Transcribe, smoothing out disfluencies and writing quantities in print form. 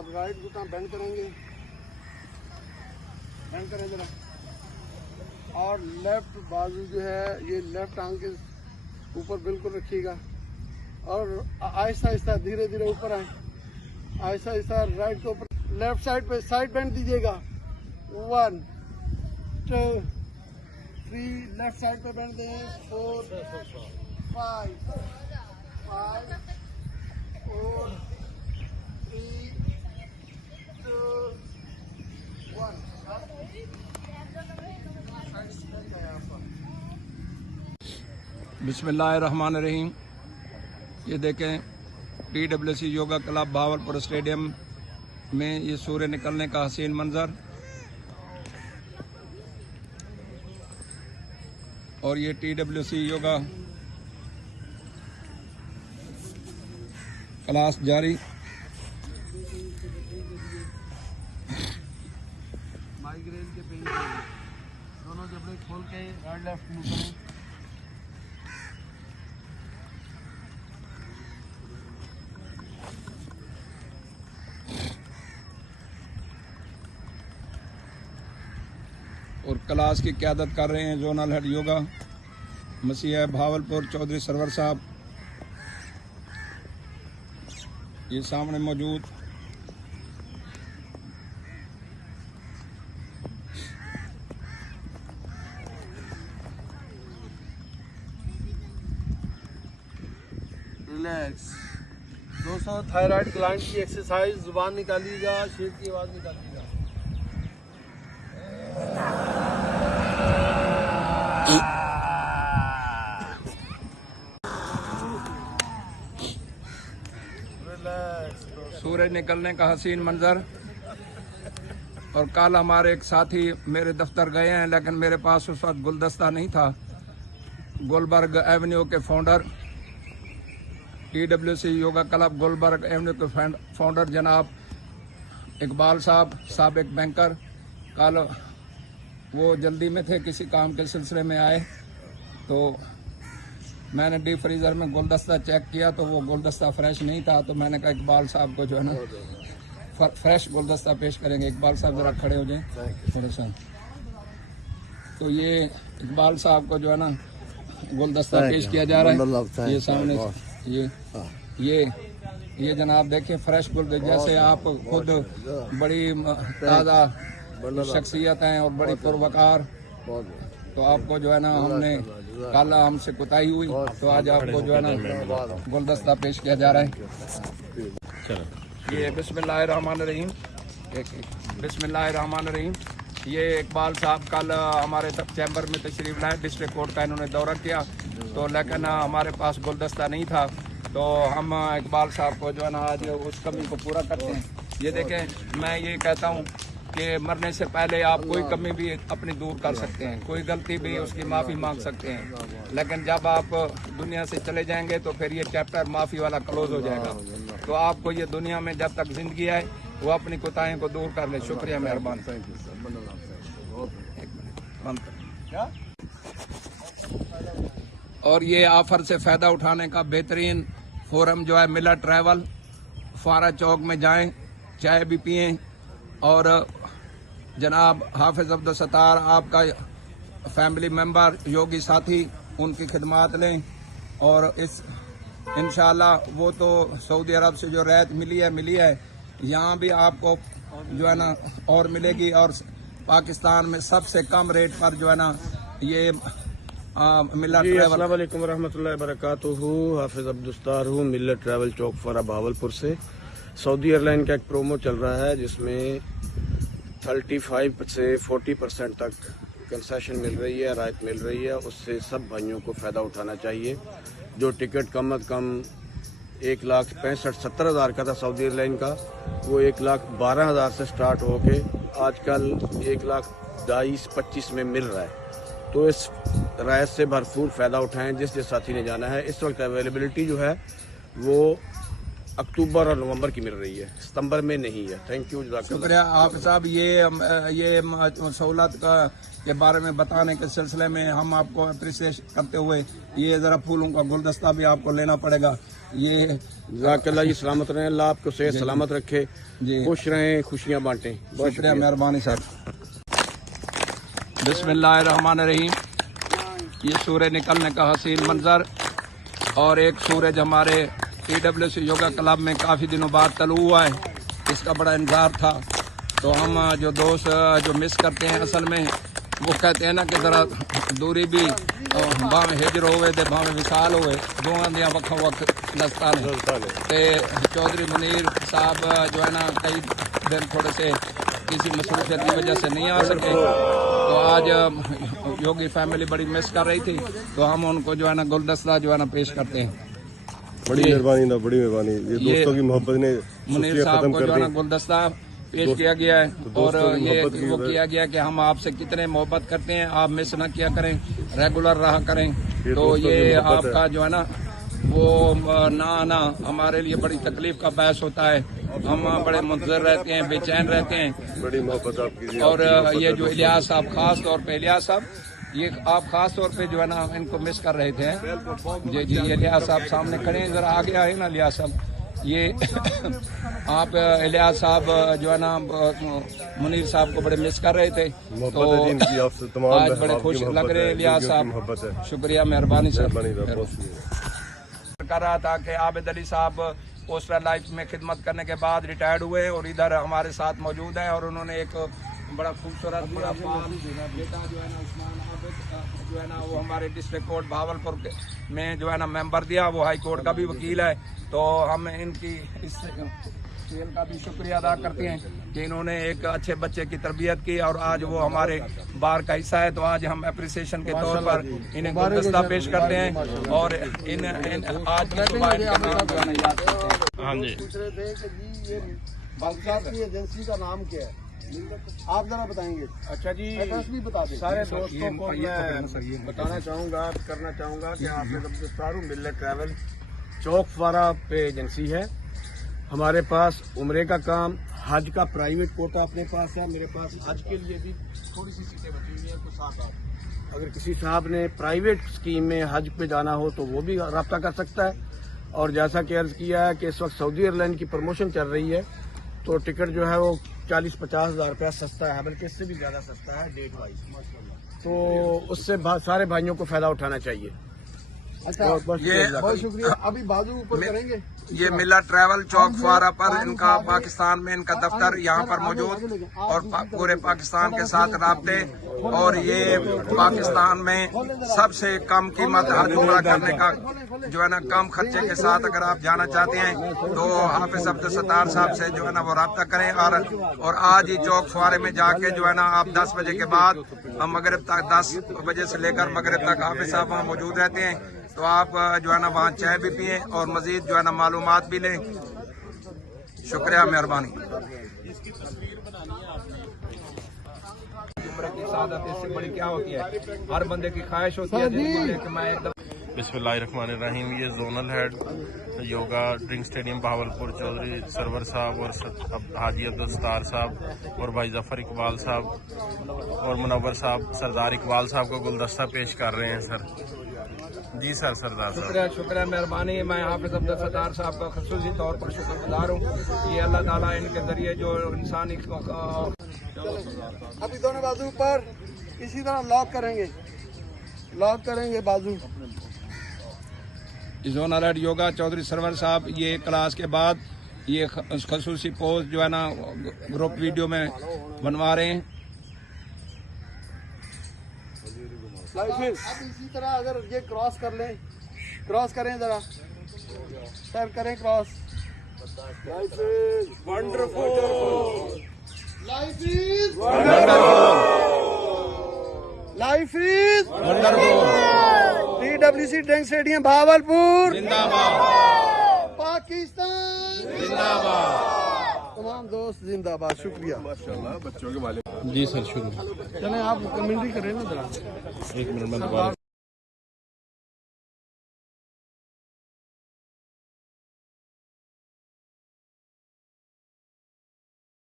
अब राइट घुटना बेंड करेंगे, बेंड करें जरा, और लेफ्ट बाजू जो है ये लेफ्ट टांग के ऊपर बिल्कुल रखिएगा और आहिस्ता आहिस्ता धीरे धीरे ऊपर आए, आहिस्ता आहिस्ता राइट के ऊपर, लेफ्ट साइड पे साइड बेंड दीजिएगा। 1 2 3 लेफ्ट साइड पे बेंड दें। 4 5 5 4 3 2 1। बिस्मिल्लाहिर्रहमानिर्रहीम। ये देखें TWC yoga club Bahawalpur stadium में ये सूर्य निकलने का हसीन मंजर, और ये TWC योगा क्लास जारी। माइग्रेन के पेन दोनों जबड़े खोल के राइट लेफ्ट मूव करें। और क्लास की क़यादत कर रहे हैं जोनल हेड योगा मसीह भावलपुर चौधरी सरवर साहब। ये सामने मौजूद रिलैक्स। दोस्तों थायराइड ग्लैंड की एक्सरसाइज, जुबान निकालिएगा, शेर की आवाज निकालिएगा। सूरज निकलने का हसीन मंजर। और कल हमारे एक साथी मेरे दफ्तर गए हैं, लेकिन मेरे पास उस वक्त गुलदस्ता नहीं था। गुलबर्ग एवेन्यू के founder, TWC yoga club Gulberg avenue के फाउंडर जनाब इकबाल साहब, साबिक बैंकर, कल वो जल्दी में थे, किसी काम के सिलसिले में आए, तो मैंने डीप फ्रीजर में गुलदस्ता चेक किया तो वो गुलदस्ता फ्रेश नहीं था। तो मैंने कहा इकबाल साहब को जो है ना फ्रेश गुलदस्ता पेश करेंगे। इकबाल साहब जरा खड़े हो जाए मेरे साथ। तो ये इकबाल साहब को जो है ना गुलदस्ता पेश किया जा रहा है। ये सामने ये जनाब देखिए फ्रेश गुलदस्ता, जैसे आप खुद बड़ी ताज़ा शख्सियत हैं और बड़ी पुरवकार, तो आपको जो है ना हमने कल हमसे कुताही हुई, तो आज आपको जो है ना गुलदस्ता पेश किया जा रहा है। ये बिस्मिल्लाहिर्रहमानिर्रहीम, बिस्मिल्लाहिर्रहमानिर्रहीम। ये इकबाल साहब कल हमारे चैम्बर में तशरीफ लाए, डिस्ट्रिक्ट कोर्ट का इन्होंने दौरा किया, तो लेकिन हमारे पास गुलदस्ता नहीं था, तो हम इकबाल साहब को जो है ना आज उस कमी को पूरा करते हैं। ये देखें, मैं ये कहता हूँ कि मरने से पहले आप कोई कमी भी अपनी दूर कर सकते हैं, कोई गलती भी उसकी माफ़ी मांग सकते हैं, लेकिन जब आप दुनिया से चले जाएंगे तो फिर ये चैप्टर माफ़ी वाला क्लोज हो जाएगा। तो आपको ये दुनिया में जब तक जिंदगी है वो अपनी कोताहियों को दूर कर ले। शुक्रिया, मेहरबान। और ये ऑफर से फ़ायदा उठाने का बेहतरीन फोरम जो है मिलर ट्रैवल, फारा चौक में जाएं, चाय भी पिएं और जनाब हाफिज अब्दुल सत्तार आपका फैमिली मेंबर, योगी साथी, उनकी खिदमात लें। और इस इंशाल्लाह वो तो सऊदी अरब से जो रियायत मिली है, यहाँ भी आपको जो है ना और मिलेगी, और पाकिस्तान में सबसे कम रेट पर जो है ना ये मिलर ट्रैवल। अस्सलाम वालेकुम रहमतुल्लाहि व बरकातुहू। हाफिज अब्दुल सत्तार हूँ, मिलर ट्रैवल चौक फरा भावलपुर से। सऊदी एयरलाइन का एक प्रोमो चल रहा है जिसमें 35 से 40% तक कंसेशन मिल रही है, राहत मिल रही है। उससे सब भाइयों को फ़ायदा उठाना चाहिए। जो टिकट कम अज़ कम 1,65,70,000 का था सऊदी एयरलाइन का, वो 1,12,000 से स्टार्ट होके आजकल 1,22,25 में मिल रहा है। तो इस रायत से भरपूर फ़ायदा उठाएं जिस साथी ने जाना है। इस वक्त अवेलेबिलिटी जो है वो अक्टूबर और नवंबर की मिल रही है, सितंबर में नहीं है। थैंक यू, शुक्रिया आप साहब। ये सहूलत का के बारे में बताने के सिलसिले में हम आपको अप्रिशिएट करते हुए ये जरा फूलों का गुलदस्ता भी आपको लेना पड़ेगा। ये जज़ाकल्लाह जी, सलामत रहें, अल्लाह आपको सेहत सलामत रखे जी, खुश रहें, खुशियाँ बांटें। बहुत शुक्रिया, मेहरबानी सर। बिस्मिल्लाहिर्रहमानिर्रहीम। ये सूरज निकलने का हसीन मंजर और एक सूरज हमारे TWC योगा क्लब में काफ़ी दिनों बाद तलू हुआ है, इसका बड़ा इंतजार था। तो हम जो दोस्त जो मिस करते हैं, असल में वो कहते हैं ना कि ज़रा दूरी भी भावें हिजर होवे ते भावें विशाल होवे, दोवां दियां वक्खों वक्त नस्तां ने। ते चौधरी मुनीर साहब जो है ना कई दिन थोड़े से किसी मसरूफियत की वजह से नहीं आ सके, तो आज योगी फैमिली बड़ी मिस कर रही थी, तो हम उनको जो है ना गुलदस्ता जो है ना पेश करते हैं। बड़ी मेहरबानी ना, बड़ी मेहरबानी, ये दोस्तों की मोहब्बत ने मुनीर साहब को जो है ना गुलदस्ता पेश किया गया है और ये वो किया गया कि हम आपसे कितने मोहब्बत करते हैं, आप मिस ना किया करें, रेगुलर रहा करें। तो ये आपका जो है ना वो ना आना हमारे लिए बड़ी तकलीफ का बायस होता है, हम बड़े मुंतज़िर रहते हैं, बेचैन रहते हैं। बड़ी मोहब्बत आपकी। और ये जो इलियास साहब, खास तौर पे इलियास साहब, ये आप खास तौर पे जो है ना इनको मिस कर रहे थे। जी जी, इलियास साहब सामने खड़े हैं, जरा आगे आए ना इलियास साहब। ये आप इलियास साहब जो है ना मुनीर साहब को बड़े मिस कर रहे थे, तो आज बड़े खुश लग रहे हैं इलियास साहब। शुक्रिया, मेहरबानी सर। कर रहा था कि आबिद अली साहब पोस्टर लाइफ में खिदमत करने के बाद रिटायर्ड हुए और इधर हमारे साथ मौजूद हैं, और उन्होंने एक बड़ा खूबसूरत बड़ा बेटा जो है ना उस्मान आबिद जो है ना वो हमारे डिस्ट्रिक्ट कोर्ट भावलपुर में जो है ना मेंबर दिया, वो हाई कोर्ट का भी वकील है। तो हम इनकी इस खेल का भी शुक्रिया अदा करते हैं कि इन्होंने एक अच्छे बच्चे की तरबियत की और आज वो हमारे बार का हिस्सा है। तो आज हम अप्रिसिएशन के तौर पर इन्हें गुलदस्ता पेश करते हैं और इन आज की सुबह इनका नाम जो है ना याद करते हैं। हाँ जी, पूछ रहे थे कि जी ये बादशाह की एजेंसी का नाम क्या है, आप जरा बताएंगे। अच्छा जी, एड्रेस भी बता दें। सारे दोस्तों को मैं बताना चाहूँगा, करना चाहूँगा कि हाफिज अब्दुस्तार मिल्लत ट्रैवल चौक फारा पे एजेंसी है। हमारे पास उम्रे का काम, हज का प्राइवेट कोटा अपने पास है, मेरे पास हज के लिए भी थोड़ी सी सीटें बची हुई हैं, तो साथ आओ। अगर किसी साहब ने प्राइवेट स्कीम में हज पे जाना हो तो वो भी रब्ता कर सकता है। और जैसा कि अर्ज किया है कि इस वक्त सऊदी एयरलाइन की प्रमोशन चल रही है, तो टिकट जो है वो 40-50 हज़ार रुपया सस्ता है, बल्कि इससे भी ज्यादा सस्ता है डेट वाइज। तो उससे सारे भाइयों को फायदा उठाना चाहिए। अच्छा, बहुत शुक्रिया। अभी बाजू ऊपर करेंगे। ये मिला ट्रैवल चौक फुआरा पर इनका पाकिस्तान में इनका दफ्तर यहाँ पर मौजूद और पूरे पाकिस्तान के साथ राब्ते, और ये पाकिस्तान में सबसे कम कीमत हज उम्रा करने का जो है ना कम खर्चे के साथ अगर आप जाना चाहते हैं तो हाफिज अब्दुल सत्तार साहब से जो है ना वो राब्ता करें। और आज ही चौक फुआरे में जाके जो है ना आप 10 बजे के बाद मगरिब तक 10 बजे से लेकर मगरिब तक हाफिज साहब वहाँ मौजूद रहते हैं, तो आप जो है ना वहाँ चाय भी पिए और मजीद जो है ना मालूमात भी लें। शुक्रिया, मेहरबानी। की सादत इससे बड़ी क्या होती है, हर बंदे की ख्वाहिश होती है कि मैं एकदम। बिस्मिल्लाहिर्रहमानिर्रहीम। ये zonal head yoga drink stadium Bahawalpur Chaudhry Sarwar sahab और हाजी अब्दुल सत्तार साहब और भाई जफर इकबाल साहब और मुनव्वर साहब सरदार इकबाल साहब को गुलदस्ता पेश कर रहे हैं सर। जी सर, सरदार साहब। शुक्रिया, मेहरबानी। मैं हाफिज अब्दुल सत्तार साहब का खसूसी तौर पर शुक्रगुजार हूँ। ये अल्लाह ताला इनके जरिए जो इंसानी अभी दोनों बाजू ऊपर इसी तरह लॉक करेंगे बाजू। जोनल हेड योगा चौधरी सरवर साहब ये क्लास के बाद ये खसूसी पोस्ट जो है ना ग्रुप वीडियो में बनवा रहे हैं। अब इसी तरह अगर ये क्रॉस कर लें, क्रॉस करें जरा सर, करें cross. Life is wonderful, life is wonderful, life is wonderful. TWC drink stadium Bahawalpur जिंदाबाद, पाकिस्तान जिंदाबाद, तमाम दोस्त जिंदाबाद। शुक्रिया। माशाल्लाह, बच्चों के वाले। जी सर, शुक्रिया। चलें आप कमेंट्री करें ना जरा। एक मिनट में दोबारा